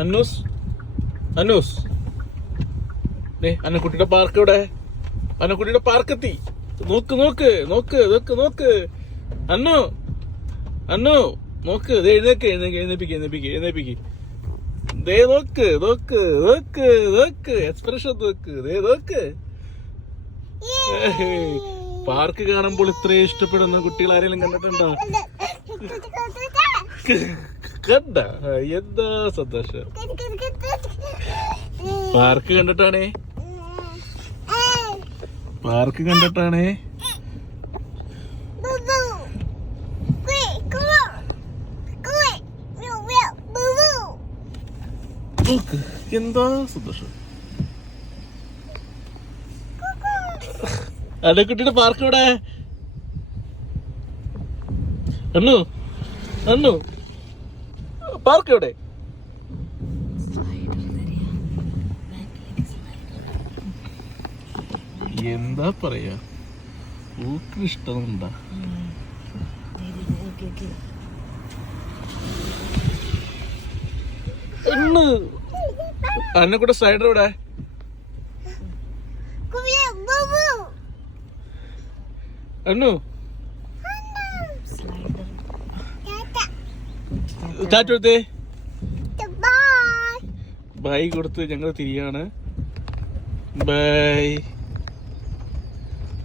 അന്നൂസ് അന്നൂസ് അന്നക്കുട്ടിയുടെ park ഇവിടെ. അന്നക്കുട്ടിയുടെ park എത്തി. നോക്ക് നോക്ക് നോക്ക് നോക്ക് നോക്ക്. അന്നു അന്നു നോക്ക്. എഴുന്നേക്ക് എഴുന്നേക്ക് എഴുന്നേപ്പിക്ക് എഴുന്നേപ്പിക്ക് എഴുന്നേപ്പിക്ക്. ദേ നോക്ക് നോക്ക് നോക്ക് നോക്ക്. എക്സ്പ്രഷൻ നോക്ക്. ദേ നോക്ക്. പാർക്ക് കാണുമ്പോൾ ഇത്രയും ഇഷ്ടപ്പെടുന്ന കുട്ടികൾ ആരെങ്കിലും കണ്ടിട്ടുണ്ടോ? കണ്ട എന്താ സന്തോഷം. പാർക്ക് കണ്ടിട്ടാണേ. പാർക്ക് കണ്ടിട്ടാണേ. എന്താ സന്തോഷം. അന്നക്കുട്ടിയുടെ പാർക്ക് ഇവിടെ. അന്നു അന്നു പാർക്ക് എവിടെ? എന്താ പറയാ, പൂക്ക് ഇഷ്ടമുണ്ടാ? അന്നക്കൂടെ സ്ലൈഡർ ഇവിടെ. അന്നു ടാറ്റ കൊടുത്തേ. ബൈ കൊടുത്ത് ഞങ്ങൾ തിരിയാണ്. ബൈ.